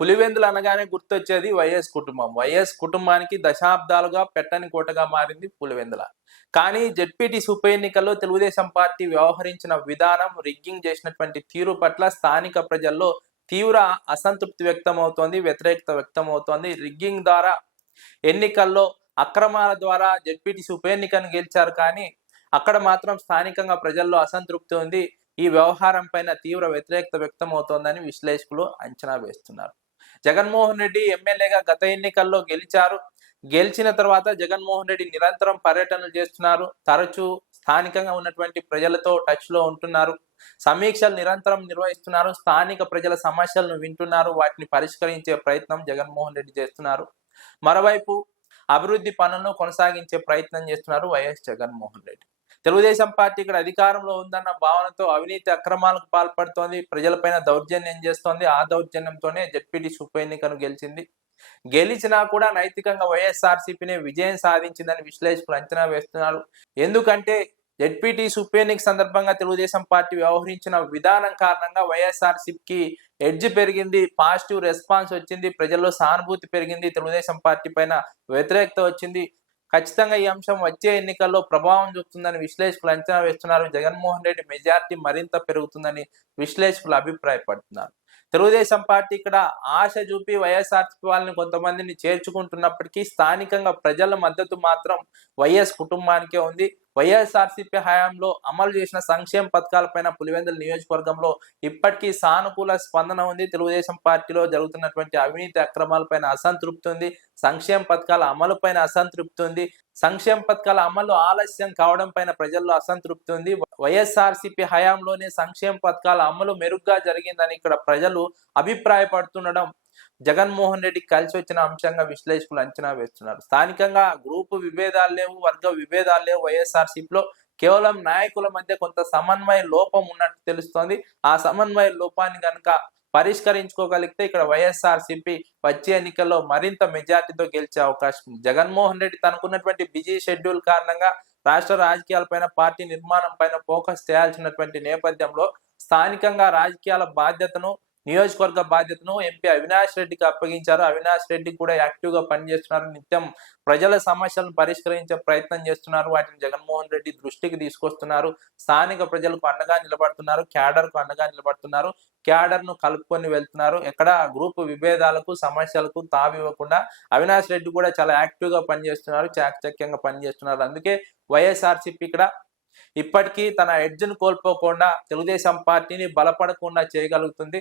పులివెందులు అనగానే గుర్తొచ్చేది వైఎస్ కుటుంబం. వైఎస్ కుటుంబానికి దశాబ్దాలుగా పెట్టని కోటగా మారింది పులివెందుల. కానీ జెడ్పీటీసీ ఉప ఎన్నికల్లో తెలుగుదేశం పార్టీ వ్యవహరించిన విధానం, రిగ్గింగ్ చేసినటువంటి తీరు పట్ల స్థానిక ప్రజల్లో తీవ్ర అసంతృప్తి వ్యక్తమవుతోంది, వ్యతిరేకత వ్యక్తమవుతోంది. రిగ్గింగ్ ద్వారా ఎన్నికల్లో అక్రమాల ద్వారా జెడ్పీటీసీ ఉప ఎన్నికను గెలిచారు కానీ అక్కడ మాత్రం స్థానికంగా ప్రజల్లో అసంతృప్తి ఉంది. ఈ వ్యవహారం పైన తీవ్ర వ్యతిరేకత వ్యక్తమవుతోందని విశ్లేషకులు అంచనా వేస్తున్నారు. జగన్మోహన్ రెడ్డి ఎమ్మెల్యేగా గత ఎన్నికల్లో గెలిచారు. గెలిచిన తర్వాత జగన్మోహన్ రెడ్డి నిరంతరం పర్యటనలు చేస్తున్నారు. తరచూ స్థానికంగా ఉన్నటువంటి ప్రజలతో టచ్ లో ఉంటున్నారు. సమీక్షలు నిరంతరం నిర్వహిస్తున్నారు. స్థానిక ప్రజల సమస్యలను వింటున్నారు. వాటిని పరిష్కరించే ప్రయత్నం జగన్మోహన్ రెడ్డి చేస్తున్నారు. మరోవైపు అభివృద్ధి పనులను కొనసాగించే ప్రయత్నం చేస్తున్నారు వైఎస్ జగన్మోహన్ రెడ్డి. తెలుగుదేశం పార్టీ ఇక్కడ అధికారంలో ఉందన్న భావనతో అవినీతి అక్రమాలకు పాల్పడుతోంది, ప్రజలపైన దౌర్జన్యం చేస్తోంది. ఆ దౌర్జన్యంతోనే జెడ్పీటీసీ ఉప ఎన్నికను గెలిచింది. గెలిచినా కూడా నైతికంగా వైఎస్ఆర్సీపీనే విజయం సాధించిందని విశ్లేషకులు అంచనా వేస్తున్నారు. ఎందుకంటే జెడ్పీటీసీ ఉప ఎన్నిక సందర్భంగా తెలుగుదేశం పార్టీ వ్యవహరించిన విధానం కారణంగా వైఎస్ఆర్సీపీకి ఎడ్జ్ పెరిగింది, పాజిటివ్ రెస్పాన్స్ వచ్చింది, ప్రజల్లో సానుభూతి పెరిగింది, తెలుగుదేశం పార్టీ పైన వ్యతిరేకత వచ్చింది. ఖచ్చితంగా ఈ అంశం వచ్చే ఎన్నికల్లో ప్రభావం చూపుతుందని విశ్లేషకులు అంచనా వేస్తున్నారు. జగన్మోహన్ రెడ్డి మెజార్టీ మరింత పెరుగుతుందని విశ్లేషకులు అభిప్రాయపడుతున్నారు. తెలుగుదేశం పార్టీ ఇక్కడ ఆశ చూపి వైఎస్ఆర్సీపీ వాళ్ళని కొంతమందిని చేర్చుకుంటున్నప్పటికీ స్థానికంగా ప్రజల మద్దతు మాత్రం వైఎస్ కుటుంబానికే ఉంది. వైఎస్ఆర్సీపీ హయాంలో అమలు చేసిన సంక్షేమ పథకాలపైన పులివెందుల నియోజకవర్గంలో ఇప్పటికీ సానుకూల స్పందన ఉంది. తెలుగుదేశం పార్టీలో జరుగుతున్నటువంటి అవినీతి అక్రమాలపైన అసంతృప్తి ఉంది. సంక్షేమ పథకాల అమలు పైన అసంతృప్తి ఉంది. సంక్షేమ పథకాల అమలు ఆలస్యం కావడం పైన ప్రజల్లో అసంతృప్తి ఉంది. వైఎస్ఆర్సీపీ హయాంలోనే సంక్షేమ పథకాల అమలు మెరుగ్గా జరిగిందని ఇక్కడ ప్రజలు అభిప్రాయపడుతుండడం జగన్మోహన్ రెడ్డి కలిసి వచ్చిన అంశంగా విశ్లేషకులు అంచనా వేస్తున్నారు. స్థానికంగా గ్రూపు విభేదాలు లేవు, వర్గ విభేదాలు లేవు. వైఎస్ఆర్సీపీలో కేవలం నాయకుల మధ్య కొంత సమన్వయ లోపం ఉన్నట్టు తెలుస్తోంది. ఆ సమన్వయ లోపాన్ని కనుక పరిష్కరించుకోగలిగితే ఇక్కడ వైఎస్ఆర్సీపీ వచ్చే ఎన్నికల్లో మరింత మెజార్టీతో గెలిచే అవకాశం ఉంది. జగన్మోహన్ రెడ్డి తనకున్నటువంటి బిజీ షెడ్యూల్ కారణంగా రాష్ట్ర రాజకీయాలపైన, పార్టీ నిర్మాణం పైన ఫోకస్ చేయాల్సినటువంటి నేపథ్యంలో స్థానికంగా రాజకీయాల బాధ్యతను, నియోజకవర్గ బాధ్యతను ఎంపీ అవినాష్ రెడ్డికి అప్పగించారు. అవినాష్ రెడ్డి కూడా యాక్టివ్ గా పనిచేస్తున్నారు. నిత్యం ప్రజల సమస్యలను పరిష్కరించే ప్రయత్నం చేస్తున్నారు. వాటిని జగన్మోహన్ రెడ్డి దృష్టికి తీసుకొస్తున్నారు. స్థానిక ప్రజలకు అండగా నిలబడుతున్నారు, క్యాడర్ కు అండగా నిలబడుతున్నారు, క్యాడర్ ను కలుపుకొని వెళ్తున్నారు. ఎక్కడ గ్రూప్ విభేదాలకు, సమస్యలకు తావివ్వకుండా అవినాష్ రెడ్డి కూడా చాలా యాక్టివ్ గా పనిచేస్తున్నారు, చాకచక్యంగా పనిచేస్తున్నారు. అందుకే వైఎస్ఆర్సీపీ ఇక్కడ ఇప్పటికీ తన ఎడ్జ్ను కోల్పోకుండా తెలుగుదేశం పార్టీని బలపడకుండా చేయగలుగుతుంది.